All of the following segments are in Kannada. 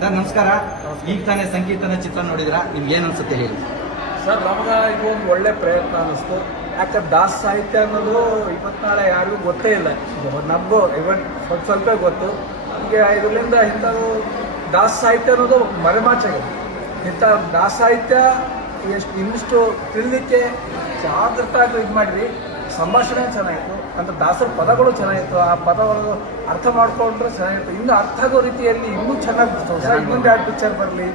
ಸರ್ ನಮಸ್ಕಾರ. ಈಗ ತಾನೇ ಸಂಕೀರ್ತನ ಚಿತ್ರ ನೋಡಿದ್ರಾ, ನಿಮ್ಗೆ ಏನು ಅನ್ಸುತ್ತೆ ಹೇಳಿ ಸರ್? ನಮ್ಗೆ ಇದು ಒಂದು ಒಳ್ಳೆ ಪ್ರಯತ್ನ ಅನ್ನಿಸ್ತು. ಯಾಕಂದ್ರೆ ದಾಸ ಸಾಹಿತ್ಯ ಅನ್ನೋದು ಇವತ್ತು ಯಾರಿಗೂ ಗೊತ್ತೇ ಇಲ್ಲ. ನಮಗೂ ಇವನ್ ಸ್ವಲ್ಪ ಗೊತ್ತು. ಈಗ ಇದರಿಂದ ಇಂಥವು ದಾಸ ಸಾಹಿತ್ಯ ಅನ್ನೋದು ಮರೆಮಾಚಾಗಿದೆ. ಇಂಥ ದಾಸ ಸಾಹಿತ್ಯ ಇನ್ನಿಷ್ಟು ತಿಳಿಲಿಕ್ಕೆ ಜಾಗೃತಾಗಿ ಇದು ಮಾಡಿರಿ. ಸಂಭಾಷಣೆ ಚೆನ್ನಾಗಿತ್ತು, ಅಂತ ದಾಸರ ಪದಗಳು ಚೆನ್ನಾಗಿತ್ತು. ಆ ಪದಗಳು ಅರ್ಥ ಮಾಡ್ಕೊಂಡ್ರೆ ಚೆನ್ನಾಗಿತ್ತು. ಇನ್ನು ಅರ್ಥ ಆಗೋ ರೀತಿಯಲ್ಲಿ ಇನ್ನೂ ಚೆನ್ನಾಗಿ ಇನ್ನೊಂದು ಎರಡು ಪಿಕ್ಚರ್ ಬರಲಿ,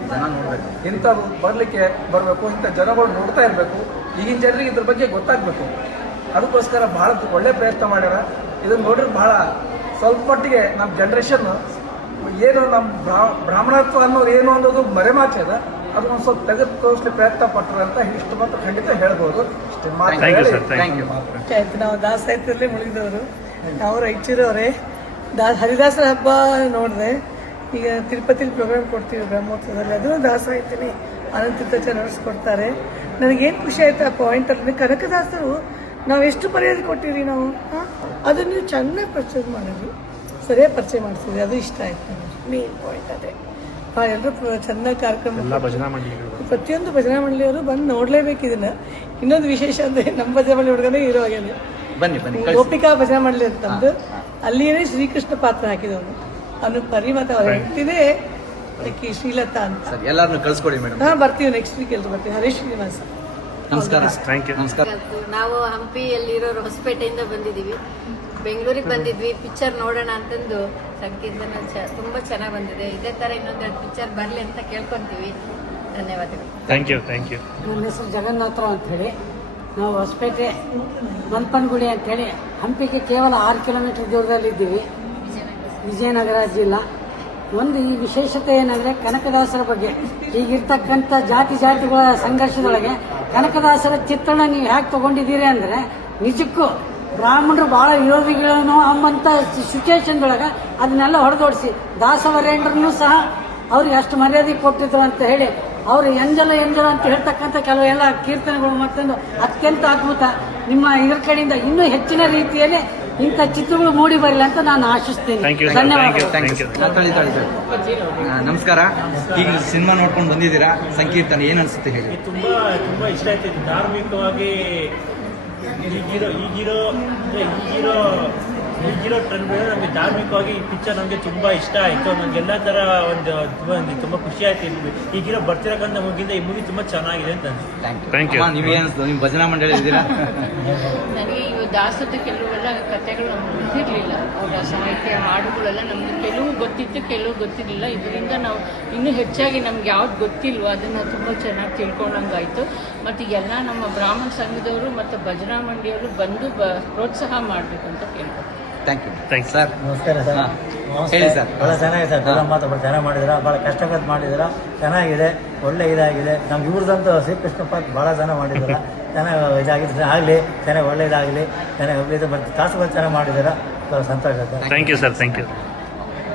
ಇಂಥದ್ದು ಬರಬೇಕು. ಇಂಥ ಜನಗಳು ನೋಡ್ತಾ ಇರಬೇಕು. ಈಗಿನ ಜನರಿಗೆ ಇದ್ರ ಬಗ್ಗೆ ಗೊತ್ತಾಗಬೇಕು. ಅದಕ್ಕೋಸ್ಕರ ಬಹಳ ಒಳ್ಳೆ ಪ್ರಯತ್ನ ಮಾಡ್ಯಾರ. ಇದನ್ನು ನೋಡಿದ್ರೆ ಬಹಳ ಸ್ವಲ್ಪ ಮಟ್ಟಿಗೆ ನಮ್ಮ ಜನ್ರೇಷನ್ ಏನು ನಮ್ಮ ಬ್ರಾಹ್ಮಣತ್ವ ಅನ್ನೋದು ಏನು ಅನ್ನೋದು ಮರೆಮಾಚದ, ಅದು ಒಂದು ಸ್ವಲ್ಪ ತೆಗೆದು ತೋರಿಸಲಿ ಪ್ರಯತ್ನ ಪಟ್ಟರು ಅಂತ ಇಷ್ಟು ಮಾತ್ರ ಖಂಡಿತ ಹೇಳ್ಬೋದು. ಇಷ್ಟೇ ಮಾತು. ನಾವು ದಾಸ ಸಾಹಿತ್ಯದಲ್ಲೇ ಮುಳುಗಿದವರು. ನಾವು ರಾಯಚೂರವರೇ. ಹರಿದಾಸರ ಹಬ್ಬ ನೋಡಿದೆ. ಈಗ ತಿರುಪತಿಲಿ ಪ್ರೋಗ್ರಾಮ್ ಕೊಡ್ತೀವಿ ಬ್ರಹ್ಮೋತ್ಸವದಲ್ಲಿ, ಅದು ದಾಸ ಸಾಹಿತ್ಯನೇ ಅನಂತ ತೀರ್ಥಾಚಾರ್ಯ ನಡೆಸ್ಕೊಡ್ತಾರೆ. ನನಗೇನು ಖುಷಿ ಆಯ್ತು ಆ ಪಾಯಿಂಟಲ್ಲಿ, ಕನಕದಾಸರು ನಾವು ಎಷ್ಟು ಮರ್ಯಾದೆ ಕೊಟ್ಟಿರಿ ನಾವು. ಅದನ್ನು ಚೆನ್ನಾಗಿ ಪರಿಚಯ ಮಾಡಿದ್ವಿ, ಸರಿಯಾಗಿ ಪರಿಚಯ ಮಾಡಿಸಿದ್ವಿ. ಅದು ಇಷ್ಟ ಆಯ್ತು ನನಗೆ. ಮೇನ್ ಪಾಯಿಂಟ್ ಅದೇ. ಎಲ್ಲರೂ ಚೆನ್ನಾಗಿ ಕಾರ್ಯಕ್ರಮ, ಪ್ರತಿಯೊಂದು ಭಜನಾ ಮಂಡಳಿಯವರು ಬಂದು ನೋಡಲೇಬೇಕು ಇದನ್ನ. ಇನ್ನೊಂದು ವಿಶೇಷ ಅಂದರೆ ನಮ್ಮ ಭಜನಾ ಮಂಡಳಿ ಹುಡುಗನೇ ಹೀರೋ ಆಗ್ಯಾನೆ. ಗೋಪಿಕಾ ಭಜನಾ ಮಂಡಳಿ ಅಂತಂದು ಅಲ್ಲಿಯೇ ಶ್ರೀಕೃಷ್ಣ ಪಾತ್ರ ಹಾಕಿದವನು. ಅವನು ಪರಿಮತ ಅವ್ರ ಹೇಳ್ತಿದೆ ಶ್ರೀಲತಾ ಅಂತ. ಎಲ್ಲರನ್ನು ಕಳಿಸ್ಕೊಡಿ ಮೇಡಮ್. ಬರ್ತೀವಿ ನೆಕ್ಸ್ಟ್ ವೀಕ್ ಎಲ್ಲರೂ ಬರ್ತೀವಿ. ಹರೀಶ್ ಶ್ರೀನಿವಾಸ. ನಮಸ್ಕಾರ. ನಮಸ್ಕಾರ. ನಾವು ಹಂಪಿಯಲ್ಲಿರೋರು ಹೊಸಪೇಟೆಯಿಂದ ಬಂದಿದ್ದೀವಿ. ಬೆಂಗಳೂರಿಗೆ ಬಂದಿದ್ವಿ ಪಿಕ್ಚರ್ ನೋಡೋಣ ಅಂತಂದು. ಸಂಕೀರ್ತನ ತುಂಬ ಚೆನ್ನಾಗಿ ಬಂದಿದೆ. ಇದೇ ಥರ ಇನ್ನೊಂದೆರಡು ಪಿಕ್ಚರ್ ಬರಲಿ ಅಂತ ಕೇಳ್ಕೊತೀವಿ. ಧನ್ಯವಾದಗಳು. Thank you. ನನ್ನ ಹೆಸರು ಜಗನ್ನಾಥರಾವ್ ಅಂಥೇಳಿ. ನಾವು ಹೊಸಪೇಟೆ ಮಲ್ಪನಗುಡಿ ಅಂಥೇಳಿ ಹಂಪಿಗೆ ಕೇವಲ 6 ಕಿಲೋಮೀಟರ್ ದೂರದಲ್ಲಿದ್ದೀವಿ, ವಿಜಯನಗರ ಜಿಲ್ಲಾ. ಒಂದು ಈ ವಿಶೇಷತೆ ಏನಂದರೆ ಕನಕದಾಸರ ಬಗ್ಗೆ ಈಗಿರ್ತಕ್ಕಂಥ ಜಾತಿಗಳ ಸಂಘರ್ಷದೊಳಗೆ ಕನಕದಾಸರ ಚಿತ್ರಣ ನೀವು ಹ್ಯಾಕೆ ತಗೊಂಡಿದ್ದೀರಿ ಅಂದರೆ, ನಿಜಕ್ಕೂ ಬ್ರಾಹ್ಮಣರು ಭಾಳ ವಿರೋಧಿಗಳನ್ನು ಅಂಬಂಥ ಸಿಚುವೇಶನ್ದೊಳಗೆ ಅದನ್ನೆಲ್ಲ ಹೊಡೆದೋಡಿಸಿ ದಾಸವರೇಂದ್ರನ್ನು ಸಹ ಅವ್ರಿಗೆ ಅಷ್ಟು ಮರ್ಯಾದೆ ಕೊಟ್ಟಿದ್ರು ಅಂತ ಹೇಳಿ ಅವರು ಎಂಜಲ ಅಂತ ಹೇಳ್ತಕ್ಕಂಥ ಕೆಲವೆಲ್ಲ ಕೀರ್ತನೆಗಳು ಮತ್ತೊಂದು ಅತ್ಯಂತ ಅದ್ಭುತ. ನಿಮ್ಮ ಇದ್ರ ಕಡೆಯಿಂದ ಇನ್ನೂ ಹೆಚ್ಚಿನ ರೀತಿಯಲ್ಲಿ ಇಂಥ ಚಿತ್ರಗಳು ಮೂಡಿ ಬರಲಿ ಅಂತ ನಾನು ಆಶಿಸ್ತೇನೆ. ನಮಸ್ಕಾರ. ಈಗ ಸಿನಿಮಾ ನೋಡ್ಕೊಂಡು ಬಂದಿದ್ದೀರಾ, ಸಂಕೀರ್ತನ ಏನ್ ಅನ್ಸುತ್ತೆ ಹೇಳಿ? ತುಂಬಾ ಇಷ್ಟ ಆಯ್ತು. ಧಾರ್ಮಿಕವಾಗಿ ಈಗಿರೋ ಟ್ರೆಂಡ್ ನಮಗೆ ಧಾರ್ಮಿಕವಾಗಿ ಈ ಪಿಕ್ಚರ್ ನಮಗೆ ತುಂಬಾ ಇಷ್ಟ ಆಯ್ತು. ನನಗೆ ಎಲ್ಲ ತರ ಒಂದು ತುಂಬಾ ಖುಷಿ ಆಯ್ತು. ಈಗಿರೋ ಬರ್ತಿರಕ್ಕಂಥ ಮುಗಿಂದ ಈ ಮೂವಿ ತುಂಬಾ ಚೆನ್ನಾಗಿದೆ ಅಂತ ಅನ್ಸುತ್ತೆ. ನೀವೇನಿಸ್ತು? ನಿಮ್ಮ ಭಜನಾ ಮಂಡಳಿ ಇದ್ದೀರಾ? ನನಗೆ ಇವು ದಾಸದ ಕೆಲವೆಲ್ಲ ಕಥೆಗಳು ನಮ್ಗೆ ಗೊತ್ತಿರಲಿಲ್ಲ. ಅವರ ಸಾಹಿತ್ಯ ಹಾಡುಗಳೆಲ್ಲ ನಮ್ಗೆ ಕೆಲವು ಗೊತ್ತಿತ್ತು, ಕೆಲವು ಗೊತ್ತಿರಲಿಲ್ಲ. ಇದರಿಂದ ನಾವು ಇನ್ನೂ ಹೆಚ್ಚಾಗಿ ನಮ್ಗೆ ಯಾವ್ದು ಗೊತ್ತಿಲ್ವೋ ಅದನ್ನು ತುಂಬ ಚೆನ್ನಾಗಿ ತಿಳ್ಕೊಂಡಂಗಾಯಿತು. ಮತ್ತು ಎಲ್ಲ ನಮ್ಮ ಬ್ರಾಹ್ಮಣ ಸಂಘದವರು ಮತ್ತು ಭಜನಾ ಮಂಡಿಯವರು ಬಂದು ಪ್ರೋತ್ಸಾಹ ಮಾಡಬೇಕು ಅಂತ ಕೇಳ್ಕೊತೀವಿ. Thank you sir. ನಮಸ್ಕಾರ ಸರ್. ಹೇಳಿ ಸರ್. ಭಾಳ ಚೆನ್ನಾಗಿದೆ ಸರ್. ಫಿಲಮ್ ಮಾತ್ರ ಚೆನ್ನಾಗಿ ಮಾಡಿದಿರ, ಭಾಳ ಕಷ್ಟಪಟ್ಟು ಮಾಡಿದಿರ, ಚೆನ್ನಾಗಿದೆ, ಒಳ್ಳೆ ಇದಾಗಿದೆ. ನಮ್ಗೆ ಇವ್ರದಂತೂ ಶ್ರೀಕೃಷ್ಣ ಪಾಕ್ ಭಾಳ ಜನ ಮಾಡಿದಾರ, ಚೆನ್ನಾಗಿ ಇದಾಗಿದೆ. ಆಗಲಿ ಚೆನ್ನಾಗಿ ಒಳ್ಳೆ ಇದಾಗಲಿ, ಚೆನ್ನಾಗಿ ಒಳ್ಳೆ ಇದು ಕಾಸು ಚೆನ್ನಾಗಿ ಮಾಡಿದಾರ. ಸಂತೋಷ sir. Thank you sir. Thank you.